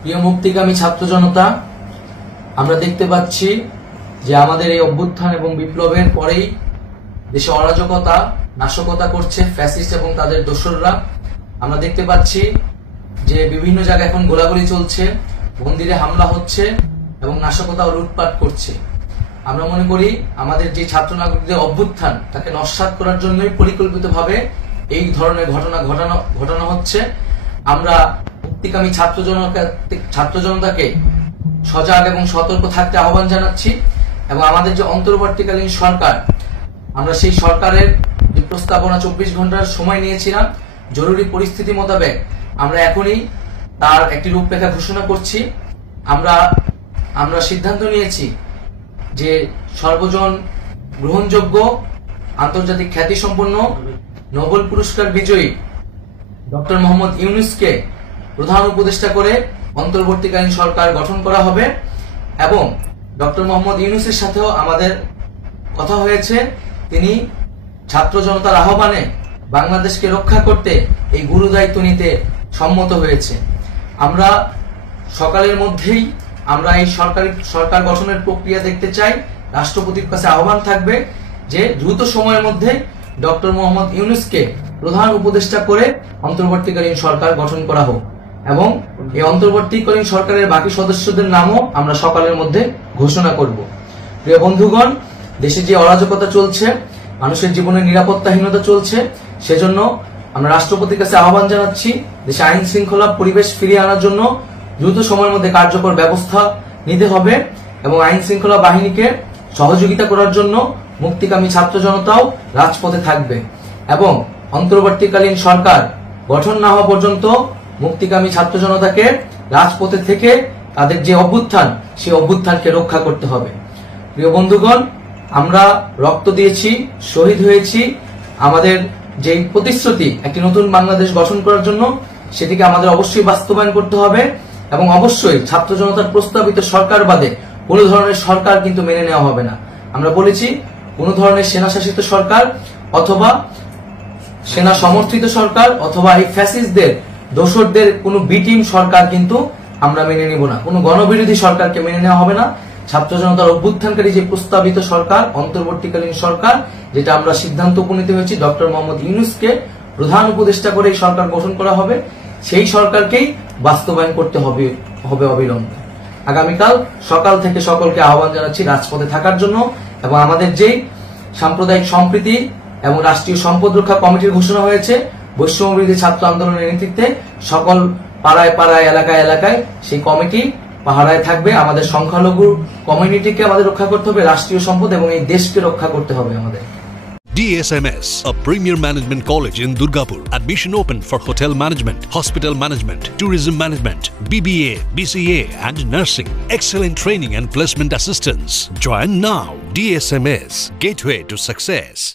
প্রিয় মুক্তিকামী ছাত্র জনতা, আমরা দেখতে পাচ্ছি যে আমাদের এই অভ্যুত্থান এবং বিপ্লবের পরেই দেশে অরাজকতা নাশকতা করছে ফ্যাসিস্ট এবং তাদের দোসররা। আমরা দেখতে পাচ্ছি যে বিভিন্ন জায়গায় এখন গোলাগুলি চলছে, মন্দিরে হামলা হচ্ছে এবং নাশকতা ও লুটপাট করছে। আমরা মনে করি আমাদের যে ছাত্র নাগরিকদের অভ্যুত্থান তাকে নস্যাৎ করার জন্যই পরিকল্পিতভাবে এই ধরনের ঘটনা ঘটানো হচ্ছে। আমরা মুক্তিকামী ছাত্র জনতাকে সজাগ এবং সতর্ক থাকতে আহ্বান জানাচ্ছি এবং আমাদের যে অন্তর্বর্তীকালীন সরকার, আমরা সেই সরকারের যে প্রস্তাবনা 24 ঘন্টার সময় নিয়েছিলাম, জরুরি পরিস্থিতি মোতাবেক আমরা এখনই তার একটি রূপরেখা ঘোষণা করছি। আমরা সিদ্ধান্ত নিয়েছি যে সর্বজন গ্রহণযোগ্য আন্তর্জাতিক খ্যাতিসম্পন্ন নোবেল পুরস্কার বিজয়ী ডক্টর মোহাম্মদ ইউনূসকে প্রধান উপদেষ্টা করে অন্তর্বর্তীকালীন সরকার গঠন করা হবে এবং ডক্টর মোহাম্মদ ইউনূসের সাথেও আমাদের কথা হয়েছে। তিনি ছাত্র জনতার আহ্বানে বাংলাদেশকে রক্ষা করতে এই গুরু দায়িত্ব নিতে সম্মত হয়েছে। আমরা সকালের মধ্যেই আমরা এই সরকার গঠনের প্রক্রিয়া দেখতে চাই। রাষ্ট্রপতির কাছে আহ্বান থাকবে যে দ্রুত সময়ের মধ্যে ডক্টর মোহাম্মদ ইউনূসকে প্রধান উপদেষ্টা করে অন্তর্বর্তীকালীন সরকার গঠন করা হোক এবং এই অন্তর্বর্তীকালীন সরকারের বাকি সদস্যদের নামও আমরা সকালের মধ্যে ঘোষণা করব। প্রিয় বন্ধুগণ, দেশে যে অরাজকতা চলছে, মানুষের জীবনের নিরাপত্তাহীনতা চলছে, সেজন্য আমরা রাষ্ট্রপতির কাছে আহ্বান জানাচ্ছি দেশে আইন শৃঙ্খলা পরিবেশ ফিরিয়ে আনার জন্য দ্রুত সময়ের মধ্যে কার্যকর ব্যবস্থা নিতে হবে এবং আইন শৃঙ্খলা বাহিনীকে সহযোগিতা করার জন্য মুক্তিকামী ছাত্র জনতাও রাজপথে থাকবে এবং অন্তর্বর্তীকালীন সরকার গঠন না হওয়া পর্যন্ত মুক্তিকামী ছাত্র জনতাকে রাজপথে থেকে তাদের যে অভ্যুত্থান, সেই অভ্যুত্থানকে রক্ষা করতে হবে। প্রিয় বন্ধুগণ, আমরা রক্ত দিয়েছি, শহীদ হয়েছি। আমাদের যে প্রতিশ্রুতি একটি নতুন বাংলাদেশ গঠন করার জন্য, সেটিকে আমাদের অবশ্যই বাস্তবায়ন করতে হবে এবং অবশ্যই ছাত্র জনতার প্রস্তাবিত সরকার বাদে কোনো ধরনের সরকার কিন্তু মেনে নেওয়া হবে না। আমরা বলেছি কোনো ধরনের সেনা শাসিত সরকার অথবা সেনা সমর্থিত সরকার অথবা এই ফ্যাসিস্টদের দোসরদের কোনো বিটিম সরকার কিন্তু আমরা মেনে নেব না। কোনো গণবিরোধী সরকারকে মেনে নেওয়া হবে না। ছাত্র জনতার অভ্যুত্থানকারী যে প্রস্তাবিত সরকার, অন্তর্বর্তীকালীন সরকার, যেটা আমরা সিদ্ধান্ত উপনীত হয়েছি ডক্টর মোহাম্মদ ইউনূসকে প্রধান উপদেষ্টা করে এই সরকার গঠন করা হবে, সেই সরকারকেই বাস্তবায়ন করতে হবে অবিলম্বে। আগামীকাল সকাল থেকে সকলকে আহ্বান জানাচ্ছি রাজপথে থাকার জন্য এবং আমাদের যে সাম্প্রদায়িক সম্প্রীতি এবং রাষ্ট্রীয় সম্পদ রক্ষা কমিটির ঘোষণা হয়েছে বৈষম্যবিরোধী ছাত্র আন্দোলনের নেতৃত্বে, সকল পাড়ায় পাড়ায় এলাকায় এলাকায় সেই কমিটি পাহারায় থাকবে। আমাদের সংখ্যালঘু কমিউনিটিকে আমাদের রক্ষা করতে হবে, রাষ্ট্রীয় সম্পদ এবং এই দেশকে রক্ষা করতে হবে আমাদের। DSMS, a premier management college in Durgapur. Admission open for hotel management, hospital management, tourism management, BBA, BCA and nursing. Excellent training and placement assistance. Join now. DSMS, gateway to success.